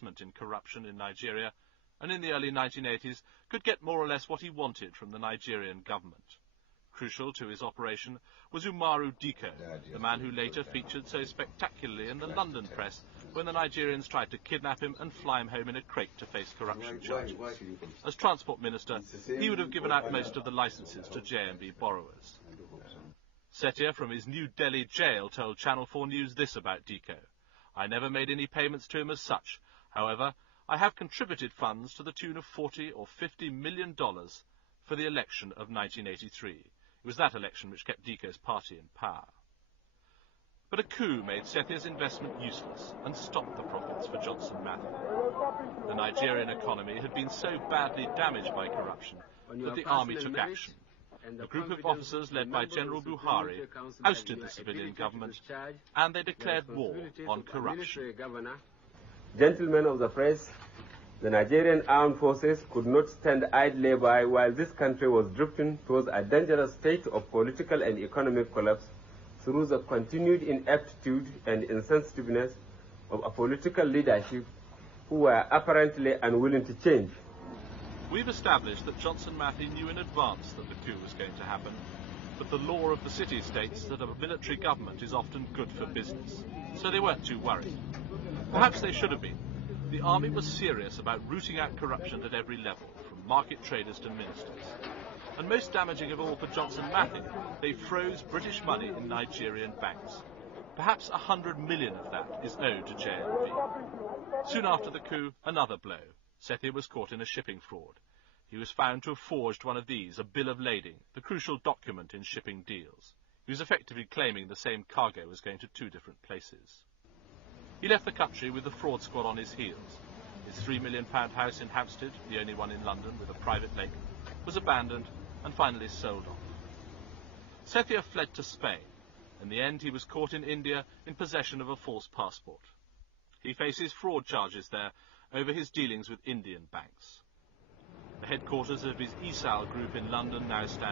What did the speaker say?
investment in corruption in Nigeria, and in the early 1980s could get more or less what he wanted from the Nigerian government. Crucial to his operation was Umaru Diko, the man who later featured so spectacularly in the London press when the Nigerians tried to kidnap him and fly him home in a crate to face corruption charges. As Transport Minister, he would have given out most of the licenses to JMB borrowers. Setia from his New Delhi jail told Channel 4 News this about Diko. "I never made any payments to him as such. However, I have contributed funds to the tune of $40 or $50 million for the election of 1983. It was that election which kept Diko's party in power." But a coup made Setia's investment useless and stopped the profits for Johnson Matthey. The Nigerian economy had been so badly damaged by corruption that the army took action. A group of officers led by General Buhari ousted the civilian government, and they declared war on corruption. Gentlemen of the press, the Nigerian armed forces could not stand idly by while this country was drifting towards a dangerous state of political and economic collapse through the continued ineptitude and insensitiveness of a political leadership who were apparently unwilling to change. We've established that Johnson Matthey knew in advance that the coup was going to happen, but the law of the city states that a military government is often good for business, so they weren't too worried. Perhaps they should have been. The army was serious about rooting out corruption at every level, from market traders to ministers. And most damaging of all for Johnson Matthey, they froze British money in Nigerian banks. Perhaps 100 million of that is owed to JMV. Soon after the coup, another blow. Setia was caught in a shipping fraud. He was found to have forged one of these, a bill of lading, the crucial document in shipping deals. He was effectively claiming the same cargo was going to two different places. He left the country with the fraud squad on his heels. His £3 million house in Hampstead, the only one in London with a private lake, was abandoned and finally sold off. Setia fled to Spain. In the end, he was caught in India in possession of a false passport. He faces fraud charges there over his dealings with Indian banks. The headquarters of his ESAL group in London now stand